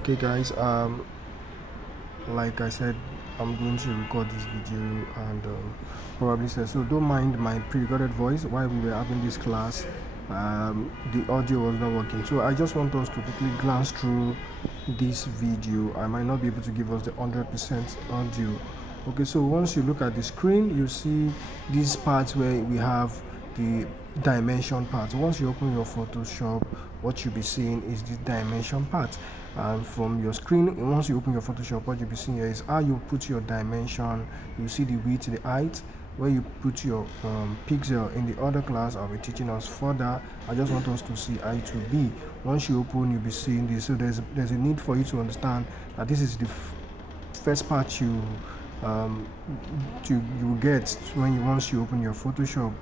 Okay guys, like I said, I'm going to record this video and probably say so. Don't mind my pre-recorded voice while we were having this class. The audio was not working, so I just want us to quickly glance through this video. I might not be able to give us the 100% audio. Okay, so once you look at the screen, you see these parts where we have the dimension part. Once you open your Photoshop, what you'll be seeing is the dimension part. And from your screen, once you open your Photoshop, what you'll be seeing here is how you put your dimension. You see the width, the height, where you put your pixel. In the other class I'll be teaching us further. I just want us to see how it will be. Once you open, you'll be seeing this. So there's a need for you to understand that this is the first part um, you get when you once you open your Photoshop.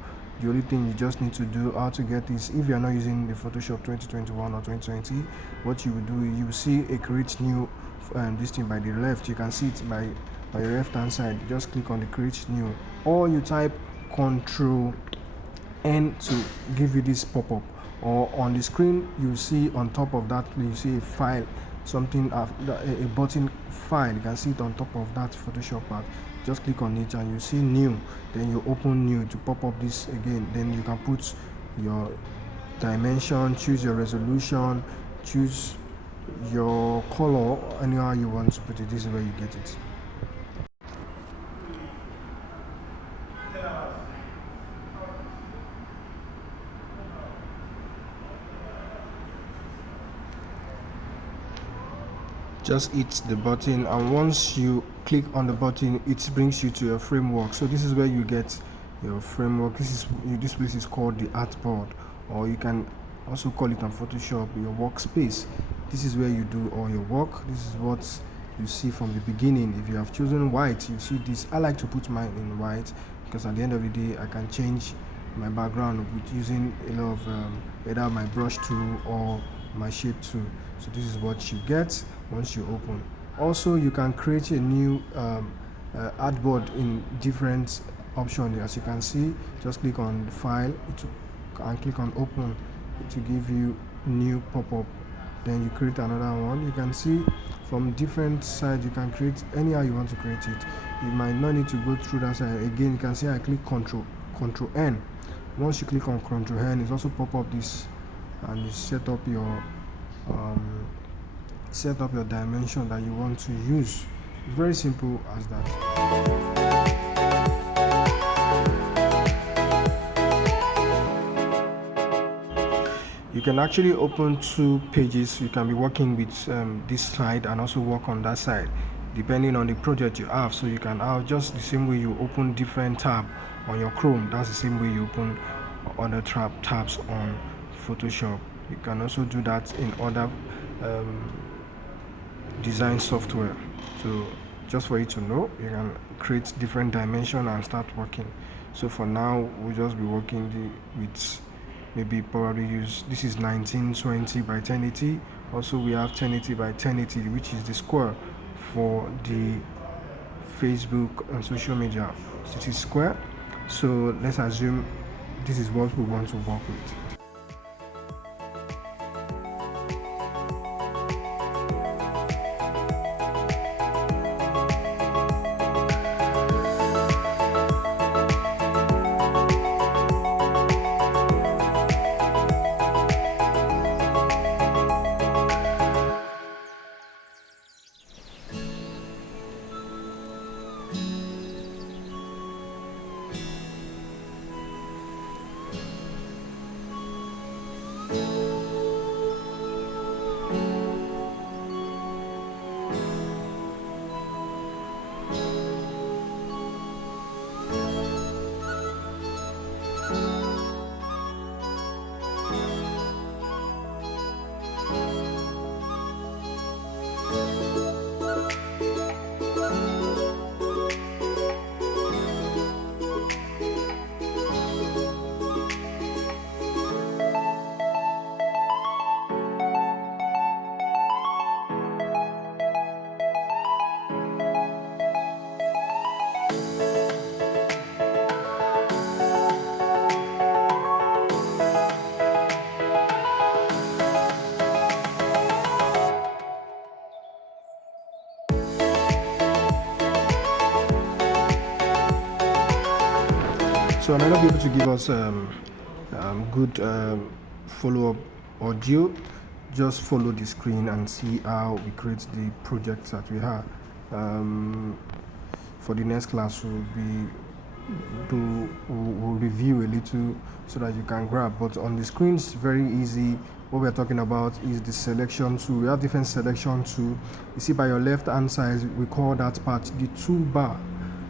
The only thing you just need to do how to get is, if you're not using the Photoshop 2021 or 2020, what you will do, you will see a create new this thing by the left. You can see it by your left hand side. You just click on the create new, or you type Control N to give you this pop-up, or on the screen you see on top of that you see a file, something a button file. You can see it on top of that Photoshop part. Just click on it and you see new, then you open new to pop up this again. Then you can put your dimension, choose your resolution, choose your color, anyhow you want to put it. This is where you get it. Just hit the button, and once you click on the button, it brings you to your framework. So this is where you get your framework. This place is called the artboard, or you can also call it on Photoshop your workspace. This is where you do all your work. This is what you see from the beginning. If you have chosen white, you see this. I like to put mine in white because at the end of the day I can change my background with using a lot of either my brush tool or my shape tool. So this is what you get once you open. Also, you can create a new artboard in different options. As you can see, just click on the file and click on open to give you new pop-up. Then you create another one. You can see from different sides you can create anyhow you want to create it. You might not need to go through that side again. You can see I click Control N. Once you click on Control N, it's also pop up this, and you set up your dimension that you want to use. It's very simple as that. You can actually open two pages. You can be working with this side and also work on that side depending on the project you have. So you can have just the same way you open different tab on your Chrome, that's the same way you open other tabs on Photoshop. You can also do that in other design software. So just for you to know, you can create different dimension and start working. So for now we'll just be working with maybe probably use, this is 1920 by 1080. Also we have 1080 by 1080, which is the square for the Facebook and social media. So it is square. So let's assume this is what we want to work with. So I might not be able to give us good follow-up audio. Just follow the screen and see how we create the projects that we have. For the next class, we'll review a little so that you can grab. But on the screen, it's very easy. What we're talking about is the selection tool. We have different selection tool. You see by your left hand side, we call that part the toolbar.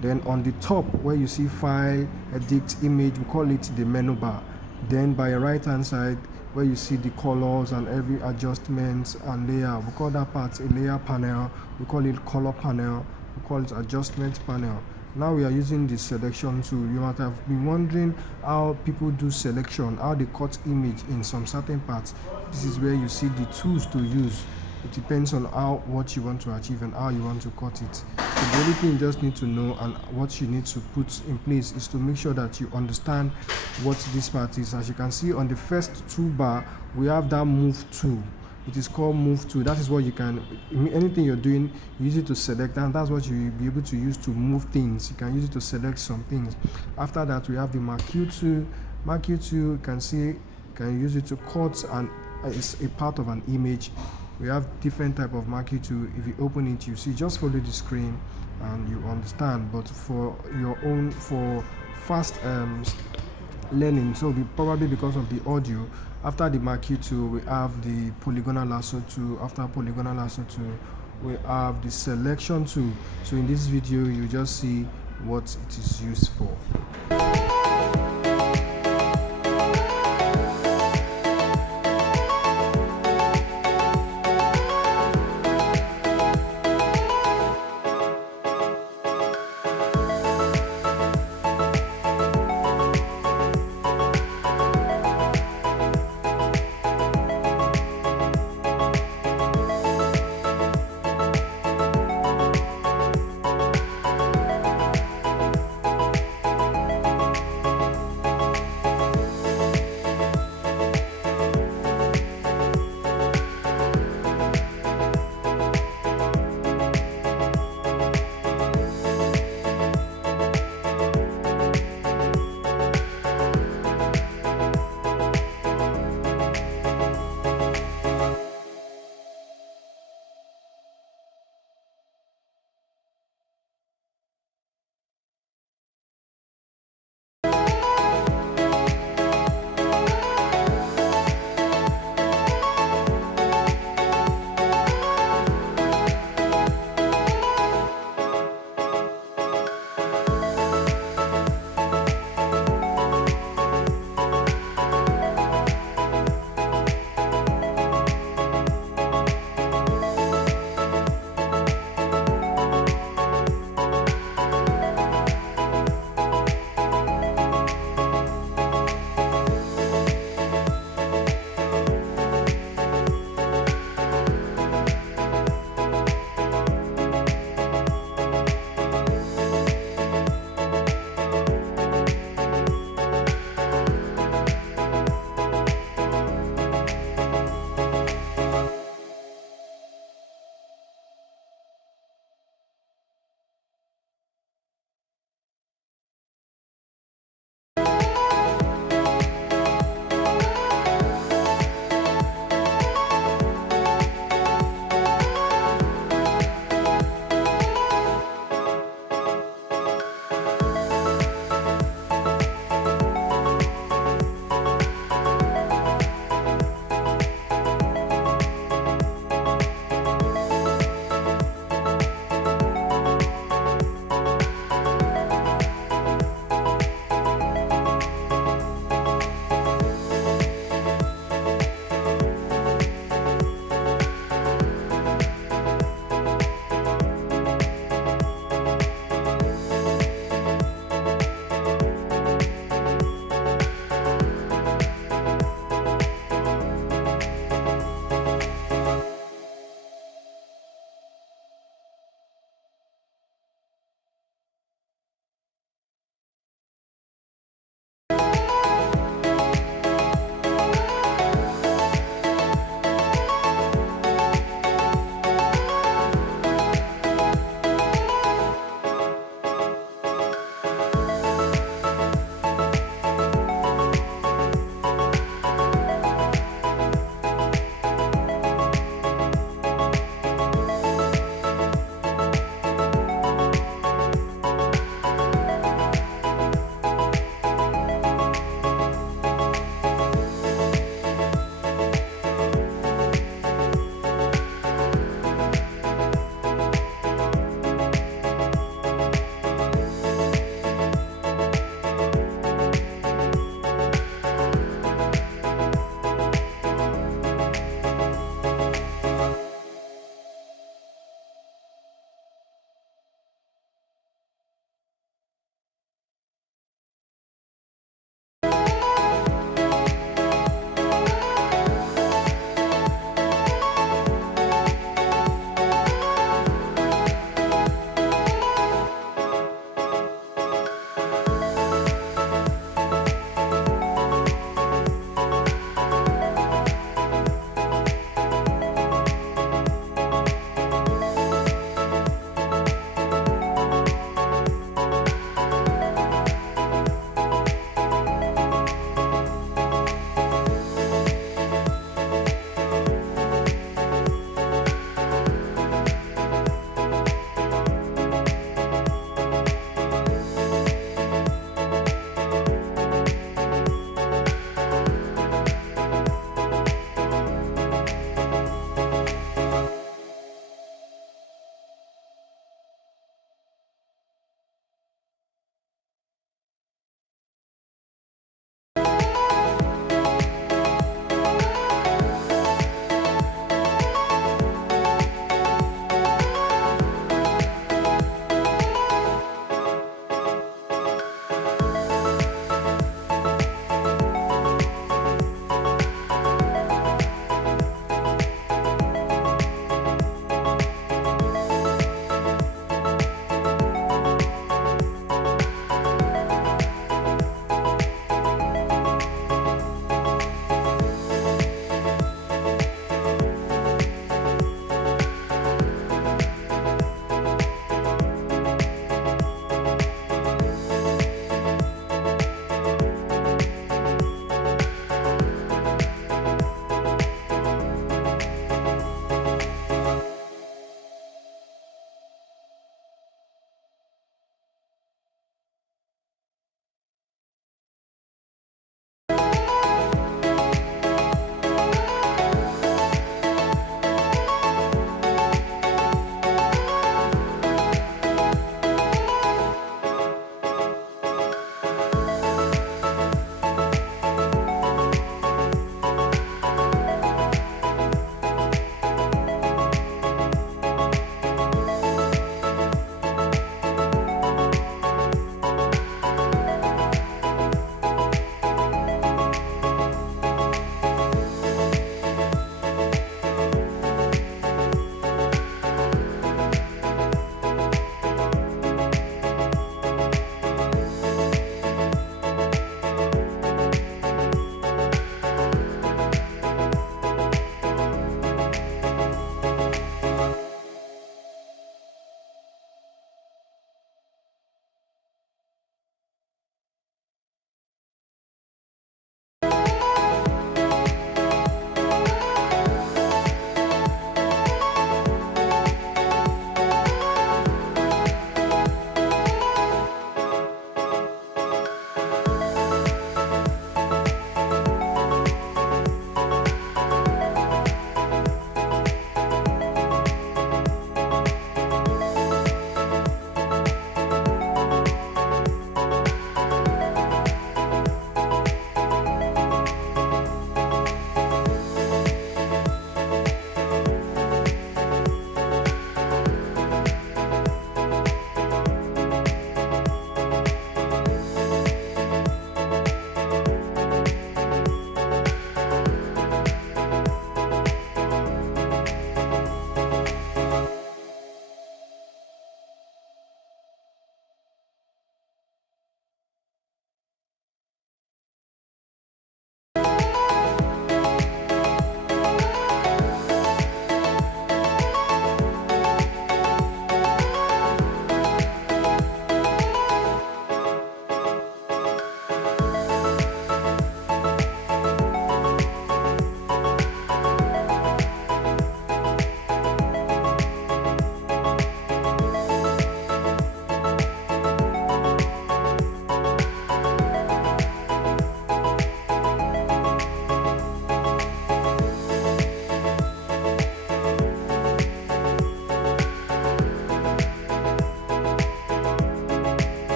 Then on the top where you see file, edit, image, we call it the menu bar. Then by your right hand side where you see the colors and every adjustments and layer, we call that part a layer panel. We call it color panel. We call it adjustment panel. Now we are using the selection tool. You might have been wondering how people do selection, how they cut image in some certain parts. This is where you see the tools to use. It depends on what you want to achieve and how you want to cut it. So the only thing you just need to know and what you need to put in place is to make sure that you understand what this part is. As you can see on the first toolbar, we have that move tool. It is called move tool. That is what you can, anything you're doing, use it to select, and that's what you'll be able to use to move things. You can use it to select some things. After that, we have the marquee tool. Marquee tool, you can see, you can use it to cut, and it's a part of an image. We have different type of marquee tool. If you open it, you see, just follow the screen and you understand. But for your own, for fast learning, so probably because of the audio, after the marquee tool, we have the polygonal lasso tool. After polygonal lasso tool, we have the selection tool. So in this video, you just see what it is used for.